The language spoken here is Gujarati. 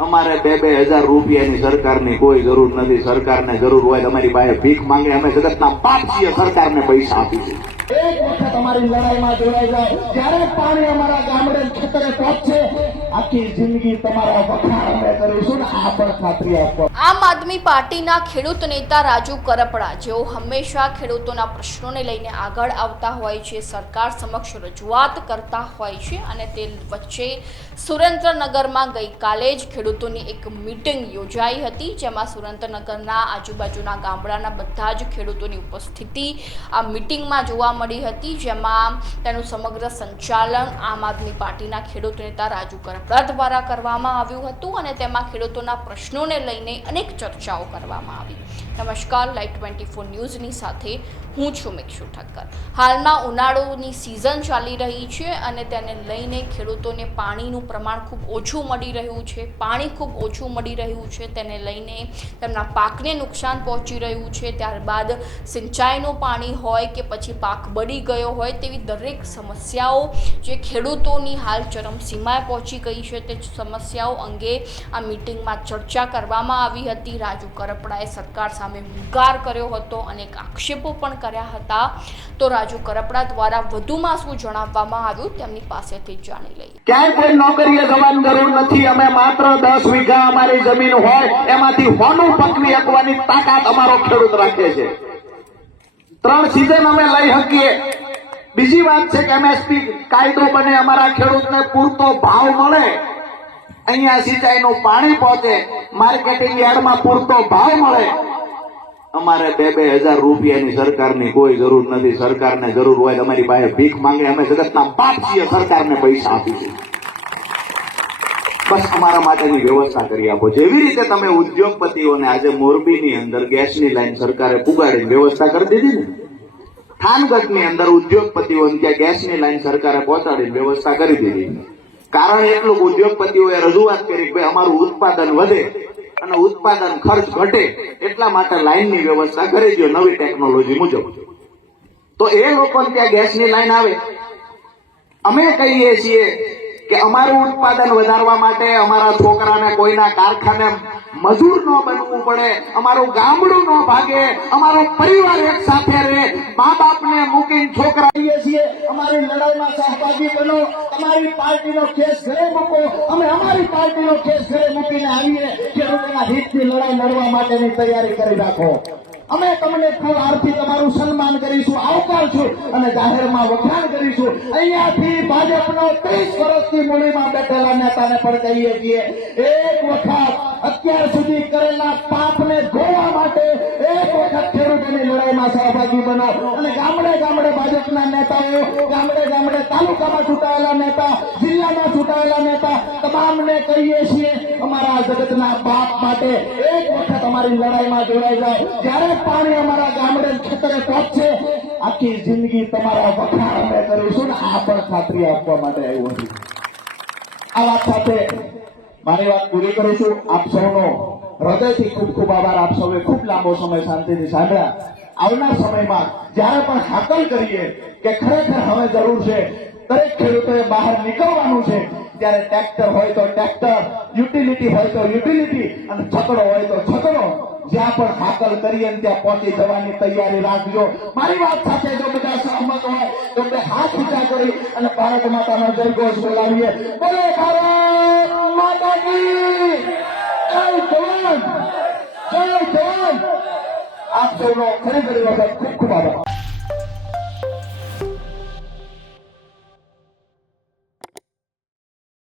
અમારે 2,000 રૂપિયાની સરકારની કોઈ જરૂર નથી। સરકારને જરૂર હોય તમારી પાસે ભીખ માંગે, અમે જગતના બાપ છીએ, સરકારને પૈસા આપીશું। એક વખત અમારી લડાઈમાં જોડાઈ જાવ, જ્યારે પાણી અમારા ગામડે ખેતરે પહોંચશે, આખી જિંદગી તમારા વખાણ અમે કરીશું ને આ પણ ખાતરી આપો। આમ આદમી પાર્ટીના ખેડૂત નેતા રાજુ કરપડા, જેઓ હંમેશા ખેડૂતોના પ્રશ્નોને લઈને આગળ આવતા હોય છે, સરકાર સમક્ષ રજૂઆત કરતા હોય છે, અને તે વચ્ચે સુરેન્દ્રનગરમાં ગઈકાલે જ ખેડૂતોની એક મીટિંગ યોજાઈ હતી, જેમાં સુરેન્દ્રનગરના આજુબાજુના ગામડાના બધા જ ખેડૂતોની ઉપસ્થિતિ આ મીટિંગમાં જોવા મળી હતી, જેમાં તેનું સમગ્ર સંચાલન આમ આદમી પાર્ટીના ખેડૂત નેતા રાજુ કરપડા દ્વારા કરવામાં આવ્યું હતું, અને તેમાં ખેડૂતોના પ્રશ્નોને લઈને અનેક ચર્ચાઓ કરવામાં આવી। નમસ્કાર, લાઈવ 24 ન્યૂઝની સાથે હું છું મિક્ષુ ઠક્કર। હાલમાં ઉનાળોની સિઝન ચાલી રહી છે અને તેને લઈને ખેડૂતોને પાણીનું પ્રમાણ ખૂબ ઓછું મળી રહ્યું છે, પાણી ખૂબ ઓછું મળી રહ્યું છે, તેને લઈને તેમના પાકને નુકસાન પહોંચી રહ્યું છે। ત્યારબાદ સિંચાઈનું પાણી હોય કે પછી પાક બળી ગયો હોય, તેવી દરેક સમસ્યાઓ જે ખેડૂતોની હાલ ચરમસીમાએ પહોંચી ગઈ છે, તે સમસ્યાઓ અંગે આ મીટિંગમાં ચર્ચા કરવામાં આવી હતી। રાજુ કરપડાએ સરકાર સામે હુંકાર કર્યો હતો, અનેક આક્ષેપો પણ કર્યા હતા। તો રાજુ કરપડા દ્વારા વધુમાં શું જણાવવામાં આવ્યું તેમની પાસેથી જાણી લઈએ। ક્યાંય કોઈ નોકરીએ જવાની જરૂર નથી। અમે માત્ર 10 વીઘા અમારી જમીન હોય એમાંથી હોનું પકવી શકવાની તાકાત અમારો ખેડૂત રાખે છે। 3 સિઝન અમે લઈ શકીએ। બીજી વાત છે કે એમએસપી કાયદો બને, અમારા ખેડૂતને પૂરતો ભાવ મળે, અહીંયા સિંચાઈનું પાણી પહોંચે, માર્કેટિંગ યાર્ડમાં પૂરતો ભાવ મળે। અમારે 2,000 રૂપિયાની સરકારની કોઈ જરૂર નથી। સરકારને જરૂર હોય તમારી પાસે ભીખ માંગે, અમે જગતના બાપ છીએ, સરકારને પૈસા આપીશું। બસ અમારા માટેની વ્યવસ્થા કરી આપો। જેવી રીતે તમે ઉદ્યોગપતિઓને આજે મોરબીની અંદર ગેસની લાઈન સરકારે પુગાડીને વ્યવસ્થા કરી દીધી ને, થાનગઢની અંદર ઉદ્યોગપતિઓને ત્યાં ગેસની લાઈન સરકારે પહોંચાડીને વ્યવસ્થા કરી દીધી। કારણ એટલું ઉદ્યોગપતિઓએ રજૂઆત કરી કે અમારું ઉત્પાદન વધે અને ઉત્પાદન ખર્ચ ઘટે, એટલા માટે લાઈનની વ્યવસ્થા કરી દો નવી ટેકનોલોજી મુજબ। તો એ લોકોને ત્યાં ગેસની લાઈન આવે। અમે કહીએ છીએ કે અમારું ઉત્પાદન વધારવા માટે અમારા છોકરાને કોઈના કારખાને મજૂર ન બનવું પડે, અમારું ગામડું ન ભાગે, અમારો પરિવાર એક સાથે રહે, મા બાપને મૂકીને છોકરા છીએ। અમારી લડાઈમાં સહભાગી બનો, અમારી પાર્ટીનો કેસ ઘરે મૂકો, અમે અમારી પાર્ટીનો કેસ ઘરે મૂકીને આવીએ। ખેડૂતોના હિતની લડાઈ લડવા માટેની તૈયારી કરી રાખો। અમે તમને ખુલ્લાથી તમારું સન્માન કરીશું, આવકારશું અને જાહેરમાં વખાણ કરીશું। અહીંયાથી ભાજપનો 30 વર્ષથી મૂડીમાં બેઠેલા નેતાને પણ કહીએ છીએ, એક વખત અત્યાર સુધી કરેલા પાપને ધોવા માટે એક વખત ખેડૂતોની લડાઈમાં સહભાગી બનો, અને ગામડે ગામડે ભાજપના નેતાઓ, ગામડે ગામડે તાલુકામાં ચૂંટાયેલા નેતા, જિલ્લામાં ચૂંટાયેલા નેતા, તમામને કહીએ છીએ, અમારા જગતના બાપ માટે એક વખત અમારી લડાઈમાં જોડાઈ જાવ। જ્યારે પાણી અમારા ગામડે ખેતરે પહોંચશે, આખી જિંદગી તમારા વખાણ અમે કરીશું ને આ પણ ખાતરી આપવા માટે આવ્યો છું। આ વાત સાથે મારી વાત પૂરી કરું છું। આપ સૌનો હૃદયથી ખૂબ ખૂબ આભાર। આપ સૌએ ખૂબ લાંબો સમય શાંતિથી સાંભળ્યા। આવનાર સમયમાં જ્યારે પણ હાકલ કરીએ કે ખરેખર હવે જરૂર છે, દરેક ખેડૂતોએ બહાર નીકળવાનું છે, ત્યારે ટ્રેક્ટર હોય તો ટ્રેક્ટર, યુટિલિટી હોય તો યુટિલિટી, અને છકડો હોય તો છકડો, જ્યાં પણ હાકલ કરીએ ત્યાં પહોંચી જવાની તૈયારી રાખજો। મારી વાત સાથે જો બધા સહમત હોય તો આપણે હાથ ઊંચા કરી અને ભારત માતાનો જયઘોષ બોલાવીએ। બોલે ભારત માતા કી જય! જવાન જય જવાન! આપ સૌનો ફરી વખત ખૂબ ખૂબ આભાર।